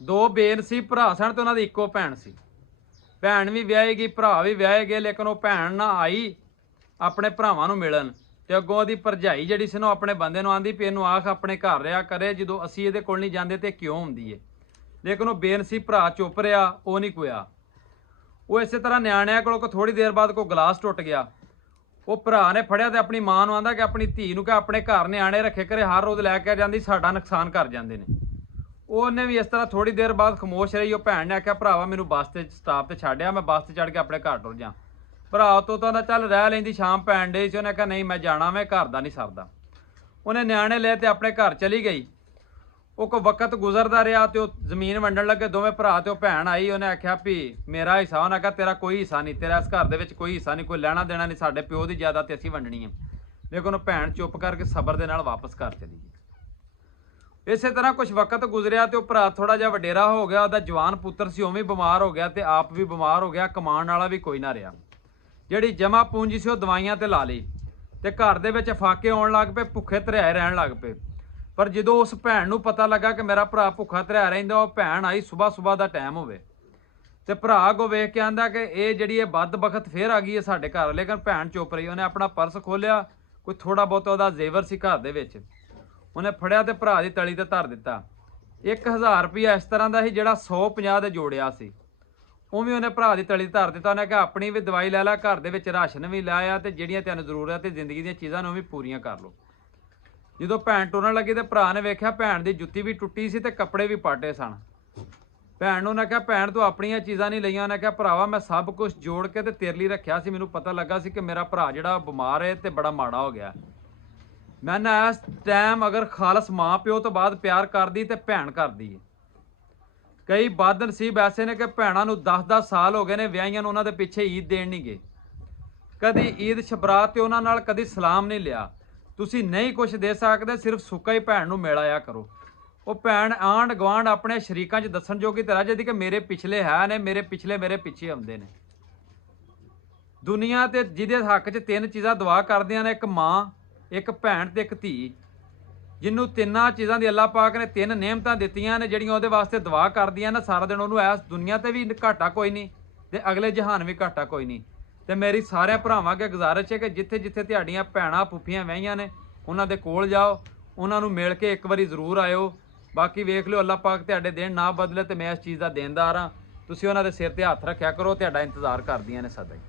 ਦੋ ਬੇਨਸੀਬ ਭਰਾ ਸਨ ਤੇ ਉਹਨਾਂ ਦੀ ਇੱਕੋ ਭੈਣ ਸੀ। ਭੈਣ ਵੀ ਵਿਆਹੀ ਗਈ, ਭਰਾ ਵੀ ਵਿਆਹੇ ਗਏ, ਲੇਕਿਨ ਉਹ ਭੈਣ ਨਾ ਆਈ ਆਪਣੇ ਭਰਾਵਾਂ ਨੂੰ ਮਿਲਣ। ਤੇ ਅੱਗੋਂ ਉਹਦੀ ਭਰਜਾਈ ਜਿਹੜੀ ਸੀ ਨਾ ਉਹ ਆਪਣੇ ਬੰਦੇ ਨੂੰ ਆਂਦੀ ਵੀ ਇਹਨੂੰ ਆਖ ਆਪਣੇ ਘਰ ਰਿਹਾ ਕਰੇ, ਜਦੋਂ ਅਸੀਂ ਇਹਦੇ ਕੋਲ ਨਹੀਂ ਜਾਂਦੇ ਤੇ ਕਿਉਂ ਹੁੰਦੀ ਏ। ਲੇਕਿਨ ਉਹ ਬੇਨਸੀਬ ਭਰਾ ਚੁੱਪ ਰਿਹਾ, ਉਹ ਨਹੀਂ ਕੋਇਆ। ਉਹ ਇਸੇ ਤਰ੍ਹਾਂ ਨਿਆਣਿਆਂ ਕੋਲੋਂ ਥੋੜੀ ਦੇਰ ਬਾਅਦ ਕੋਈ ਗਲਾਸ ਟੁੱਟ ਗਿਆ। ਉਹ ਭਰਾ ਨੇ ਫੜਿਆ ਤੇ ਆਪਣੀ ਮਾਂ ਨੂੰ ਆਂਦਾ ਕਿ ਆਪਣੀ ਧੀ ਨੂੰ ਕਿ ਆਪਣੇ ਘਰ ਨਿਆਣੇ ਰੱਖੇ ਕਰੇ, ਹਰ ਰੋਜ਼ ਲੈ ਕੇ ਜਾਂਦੀ, ਸਾਡਾ ਨੁਕਸਾਨ ਕਰ ਜਾਂਦੇ ਨੇ। ਉਹਨੇ ਵੀ ਇਸ ਤਰ੍ਹਾਂ ਥੋੜੀ ਦੇਰ ਬਾਅਦ ਖਾਮੋਸ਼ ਰਹੀ। ਉਹ ਭੈਣ ਨੇ ਆਖਿਆ ਭਰਾਵਾ ਮੈਨੂੰ ਬੱਸ ਤੇ ਸਟਾਪ ਤੇ ਛੱਡਿਆ, ਮੈਂ ਬੱਸ ਤੇ ਚੜ੍ਹ ਕੇ ਆਪਣੇ ਘਰ ਟੁਰ ਜਾ। ਭਰਾ ਤੋਂ ਤਾਂ ਚੱਲ ਰਹਿ ਲੈਂਦੀ, ਸ਼ਾਮ ਪੈਣ ਡਈ ਸੀ। ਉਹਨੇ ਕਿਹਾ ਨਹੀਂ ਮੈਂ ਜਾਣਾ, ਮੈਂ ਘਰ ਦਾ ਨਹੀਂ ਸਰਦਾ। ਉਹਨੇ ਨਿਆਣੇ ਲਏ ਤੇ ਆਪਣੇ ਘਰ ਚਲੀ ਗਈ। ਉਹ ਕੋ ਵਕਤ ਗੁਜ਼ਰਦਾ ਰਿਹਾ ਤੇ ਉਹ ਜ਼ਮੀਨ ਵੰਡਣ ਲੱਗੇ ਦੋਵੇਂ ਭਰਾ, ਤੇ ਉਹ ਭੈਣ ਆਈ। ਉਹਨੇ ਆਖਿਆ ਵੀ ਮੇਰਾ ਹਿੱਸਾ। ਉਹਨੇ ਕਿਹਾ ਤੇਰਾ ਕੋਈ ਹਿੱਸਾ ਨਹੀਂ, ਤੇਰਾ ਇਸ ਘਰ ਦੇ ਵਿੱਚ ਕੋਈ ਹਿੱਸਾ ਨਹੀਂ, ਕੋਈ ਲੈਣਾ ਦੇਣਾ ਨਹੀਂ, ਸਾਡੇ ਪਿਓ ਦੀ ਜਾਇਦਾਦ ਤੇ ਅਸੀਂ ਵੰਡਣੀ ਹੈ। ਲੇਕਿਨ ਉਹ ਭੈਣ ਚੁੱਪ ਕਰਕੇ ਸਬਰ ਦੇ ਨਾਲ ਵਾਪਸ ਘਰ ਚਲੀ ਗਈ। ਇਸੇ ਤਰ੍ਹਾਂ ਕੁਝ ਵਕਤ ਗੁਜ਼ਰਿਆ ਤੇ ਉਹ ਭਰਾ ਥੋੜਾ ਜਿਹਾ ਵਡੇਰਾ ਹੋ ਗਿਆ। ਉਹਦਾ ਜਵਾਨ ਪੁੱਤਰ ਸੀ ਉਹ ਵੀ ਬਿਮਾਰ ਹੋ ਗਿਆ ਤੇ ਆਪ ਵੀ ਬਿਮਾਰ ਹੋ ਗਿਆ। ਕਮਾਉਣ ਵਾਲਾ ਵੀ ਕੋਈ ਨਾ ਰਿਹਾ। ਜਿਹੜੀ ਜਮਾ ਪੂੰਜੀ ਸੀ ਉਹ ਦਵਾਈਆਂ ਤੇ ਲਾ ਲਈ ਤੇ ਘਰ ਦੇ ਵਿੱਚ ਫਾਕੇ ਆਉਣ ਲੱਗ ਪਏ, ਭੁੱਖੇ ਧਰਿਆਏ ਰਹਿਣ ਲੱਗ ਪਏ। ਪਰ ਜਦੋਂ ਉਸ ਭੈਣ ਨੂੰ ਪਤਾ ਲੱਗਾ ਕਿ ਮੇਰਾ ਭਰਾ ਭੁੱਖਾ ਧਰਿਆ ਰਹਿੰਦਾ, ਉਹ ਭੈਣ ਆਈ ਸੁਬਾਹ ਦਾ ਟਾਈਮ ਹੋਵੇ ਤੇ ਭਰਾ ਅੱਗੋਂ ਵੇਖ ਕੇ ਆਂਦਾ ਕਿ ਇਹ ਜਿਹੜੀ ਇਹ ਬਦਬਖਤ ਫੇਰ ਆ ਗਈ ਹੈ ਸਾਡੇ ਘਰ। ਲੇਕਿਨ ਭੈਣ ਚੁੱਪ ਰਹੀ। ਉਹਨੇ ਆਪਣਾ ਪਰਸ ਖੋਲਿਆ, ਕੋਈ ਥੋੜਾ ਬਹੁਤ ਉਹਦਾ ਜ਼ੇਵਰ ਸੀ ਘਰ ਦੇ ਵਿੱਚ, ਉਹਨੇ ਫੜਿਆ ਤੇ ਭਰਾ ਦੀ ਤਲੀ ਤੇ ਧਰ ਦਿੱਤਾ। 1000 ਰੁਪਇਆ ਇਸ ਤਰ੍ਹਾਂ ਦਾ ਸੀ ਜਿਹੜਾ 150 ਦੇ ਜੋੜਿਆ ਸੀ, ਉਹ ਵੀ ਉਹਨੇ ਭਰਾ ਦੀ ਤਲੀ ਧਰ ਦਿੱਤਾ। ਉਹਨੇ ਕਿਹਾ ਆਪਣੀ ਵੀ ਦਵਾਈ ਲੈ ਲੈ, ਘਰ ਦੇ ਵਿੱਚ ਰਾਸ਼ਨ ਵੀ ਲੈ ਆ, ਤੇ ਜਿਹੜੀਆਂ ਤੈਨੂੰ ਜ਼ਰੂਰਤ ਹੈ ਜ਼ਿੰਦਗੀ ਦੀਆਂ ਚੀਜ਼ਾਂ ਨੇ ਉਹ ਵੀ ਪੂਰੀਆਂ ਕਰ ਲਓ। ਜਦੋਂ ਭੈਣ ਟੁਰਨ ਲੱਗੀ ਤੇ ਭਰਾ ਨੇ ਵੇਖਿਆ ਭੈਣ ਦੀ ਜੁੱਤੀ ਵੀ ਟੁੱਟੀ ਸੀ ਤੇ ਕੱਪੜੇ ਵੀ ਪਾਟੇ ਸਨ। ਭੈਣ ਨੂੰ ਉਹਨੇ ਕਿਹਾ ਭੈਣ ਤੂੰ ਆਪਣੀਆਂ ਚੀਜ਼ਾਂ ਨਹੀਂ ਲਈਆਂ। ਉਹਨੇ ਕਿਹਾ ਭਰਾਵਾ ਮੈਂ ਸਭ ਕੁਝ ਜੋੜ ਕੇ ਤੇ ਤੇਰੇ ਲਈ ਰੱਖਿਆ ਸੀ। ਮੈਨੂੰ ਪਤਾ ਲੱਗਾ ਸੀ ਕਿ ਮੇਰਾ ਭਰਾ ਜਿਹੜਾ ਬਿਮਾਰ ਹੈ ਤੇ ਬੜਾ ਮਾੜਾ ਹੋ ਗਿਆ। ਮੈਂ ਨਾ ਇਸ ਟਾਈਮ ਅਗਰ ਖਾਲਸ ਮਾਂ ਪਿਓ ਤੋਂ ਬਾਅਦ ਪਿਆਰ ਕਰਦੀ ਤੇ ਭੈਣ ਕਰਦੀ ਹੈ। ਕਈ ਬਦਨਸੀਬ ਐਸੇ ਨੇ ਕਿ ਭੈਣਾਂ ਨੂੰ 10-10 ਸਾਲ ਹੋ ਗਏ ਨੇ ਵਿਆਹੀਆਂ ਨੂੰ, ਉਹਨਾਂ ਦੇ ਪਿੱਛੇ ਈਦ ਦੇਣ ਨਹੀਂ ਗਏ, ਕਦੀ ਈਦ ਸ਼ਬਰਾਤ ਤੇ ਉਹਨਾਂ ਨਾਲ ਕਦੀ ਸਲਾਮ ਨਹੀਂ ਲਿਆ। ਤੁਸੀਂ ਨਹੀਂ ਕੁਝ ਦੇ ਸਕਦੇ, ਸਿਰਫ ਸੁੱਕਾ ਹੀ ਭੈਣ ਨੂੰ ਮਿਲ ਆਇਆ ਕਰੋ। ਉਹ ਭੈਣ ਆਂਢ ਗੁਆਂਢ ਆਪਣੇ ਸ਼ਰੀਕਾਂ 'ਚ ਦੱਸਣ ਜੋਗੀ ਤੇ ਰਹਿ ਜਾਂਦੀ ਕਿ ਮੇਰੇ ਪਿਛਲੇ ਹੈ ਨੇ, ਮੇਰੇ ਪਿੱਛੇ ਆਉਂਦੇ ਨੇ। ਦੁਨੀਆ ਤੇ ਜਿਹਦੇ ਹੱਕ 'ਚ 3 ਚੀਜ਼ਾਂ ਦੁਆ ਕਰਦੀਆਂ ਨੇ, ਇੱਕ ਮਾਂ, ਇੱਕ ਭੈਣ ਤੇ ਇੱਕ ਧੀ। ਜਿਹਨੂੰ ਤਿੰਨਾਂ ਚੀਜ਼ਾਂ ਦੀ ਅੱਲਾਹ ਪਾਕ ਨੇ 3 ਨਿਯਮਤਾਂ ਦਿੱਤੀਆਂ ਨੇ, ਜਿਹੜੀਆਂ ਉਹਦੇ ਵਾਸਤੇ ਦੁਆ ਕਰਦੀਆਂ ਨਾ ਸਾਰਾ ਦਿਨ, ਉਹਨੂੰ ਇਸ ਦੁਨੀਆ ਤੇ ਵੀ ਘਾਟਾ ਕੋਈ ਨਹੀਂ ਤੇ ਅਗਲੇ ਜਹਾਨ ਵੀ ਘਾਟਾ ਕੋਈ ਨਹੀਂ। ਤੇ ਮੇਰੀ ਸਾਰਿਆਂ ਭਰਾਵਾਂ ਅੱਗੇ ਗੁਜ਼ਾਰਿਸ਼ ਹੈ ਕਿ ਜਿੱਥੇ ਜਿੱਥੇ ਤੁਹਾਡੀਆਂ ਭੈਣਾਂ ਫੁੱਫੀਆਂ ਵਿਆਹੀਆਂ ਨੇ ਉਹਨਾਂ ਦੇ ਕੋਲ ਜਾਓ, ਉਹਨਾਂ ਨੂੰ ਮਿਲ ਕੇ ਇੱਕ ਵਾਰੀ ਜ਼ਰੂਰ ਆਇਓ। ਬਾਕੀ ਵੇਖ ਲਿਓ ਅੱਲਾਹ ਪਾਕ ਤੁਹਾਡੇ ਦੇਣ ਨਾ ਬਦਲੇ ਤੇ ਮੈਂ ਇਸ ਚੀਜ਼ ਦਾ ਦੇਣਦਾਰ ਹਾਂ। ਤੁਸੀਂ ਉਹਨਾਂ ਦੇ ਸਿਰ ਤੇ ਹੱਥ ਰੱਖਿਆ ਕਰੋ, ਤੁਹਾਡਾ ਇੰਤਜ਼ਾਰ ਕਰਦੀਆਂ ਨੇ ਸਦਾ ਹੀ।